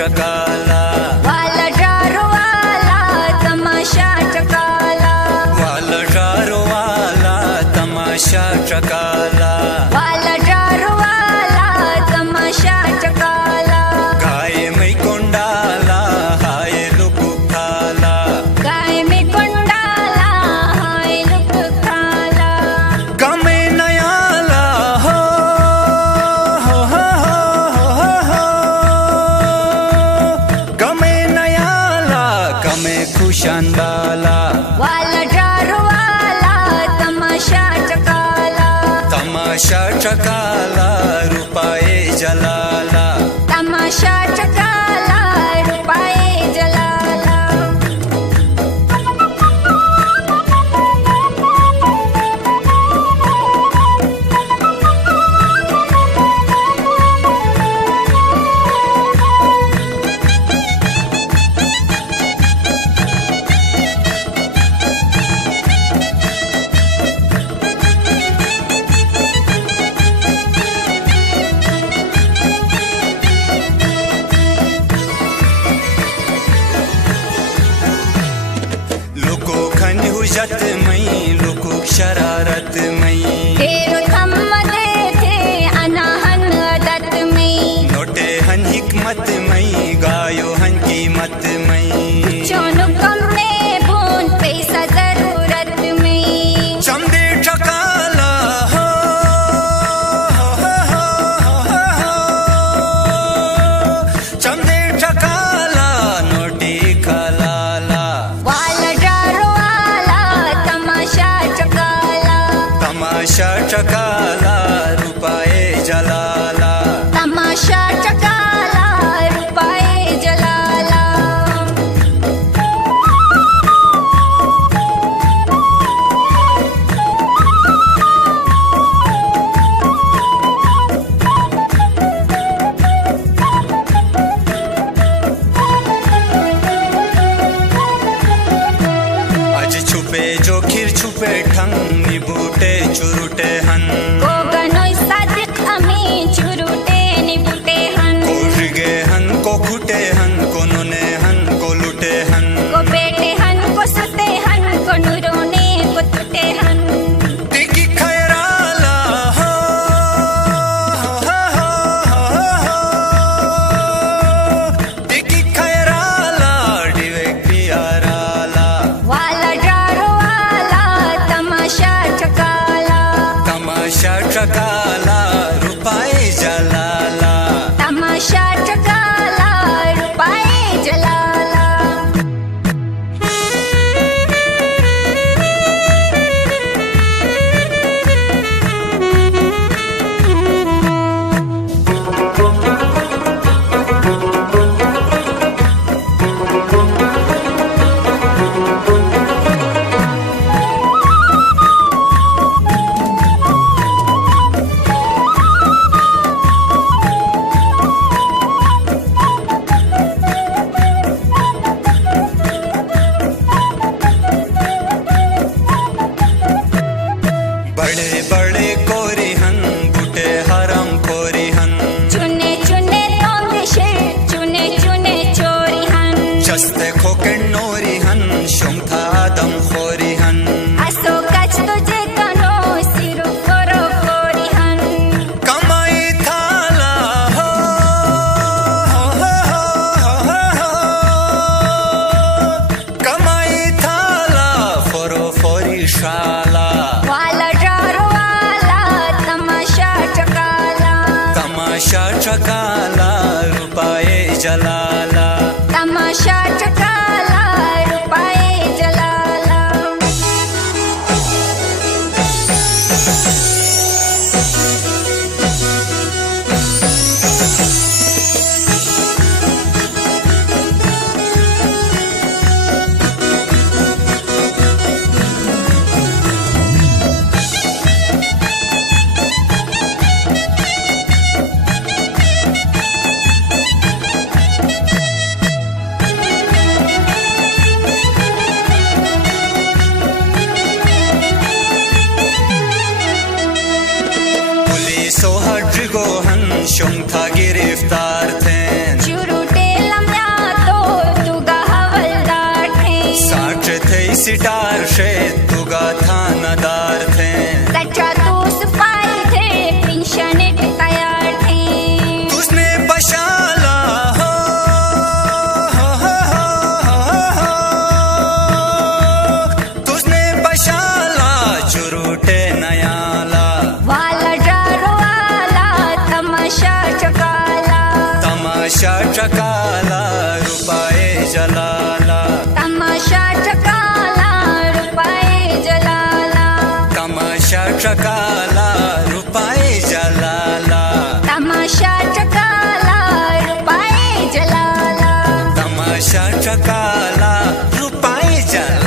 चकाला वाला जारो वाला तमाशा चकाला वाला जारो वाला तमाशा चकाला वाला जारो वाला तमाशा चकाला गाय में कोंडाला हाय लुकुखाला गाय में कोंडाला हाय लुकुखाला कमे नयाला हो कमे नयाला कमे खुशानबाला वाला जारो वाला तमाशा चकाला तमाशा चकाला रुपाए जलाला तमाशा चकाला रुपाए जलाला हुजत मई लुकुक शरारत मई तेरो थम्म दे थे अनाहन अदत में नोटे हन हिकमत मई गायो हन कीमत मई चोनु कम में भून पैसा जरूरत में चमदे चकाला हो चमदे चकाला नोटी खलाला वाला जारो वाला तमाशा चकाला तमाशा चकाला रुपाए जलाला तमाशा चकाला रुपाए जलाला आज छुपे जो खिर छुपे ठंग निबूटे चुरुटे हन को गनोई सादिक अमीन चुरुटे निबुटे हन कोशिगे हन को खुटे हन को नुने हन को लुटे हन को बेटे हन को सुते हन को नुरोने को तुटे हन टिकी खैराला हो टिकी खैराला डिवे पियाराला वाला जारो वाला तमाशा चकाला तमाशा चकाला रुपाए जलाला तमाशा चकाला रुपाए जलाला बड़े बड़े कोरी हन बूटे हरम कोरी हन चुने चुने तोंगे शेर चुने चुने चोरी हन चस्ते खोके नोरी हन शुमथा दम खोरी हन असो कच तुझे कनो सिरु फोरो फोरी हन कमाई थाला हो कमाई थाला फोरो फोरी शाला वाला जारो वाला तमाशा चकाला तमाशा चकाला रुपाए जलाला तमाशा चकाला सिटार शे तुगा थानादार थे सच्चा तू सिपाही थे पिंशनेट तैयार थे उसने बशाला हो, तुझने बशाला चुरूटे नयाला वाला जारो वाला तमाशा चकाला रुपाए जलाला तमाशा चकाला रुपाए जलाला तमाशा चकाला रुपाए जलाला तमाशा चकाला रुपाए जलाला तमाशा चकाला रुपाए जलाला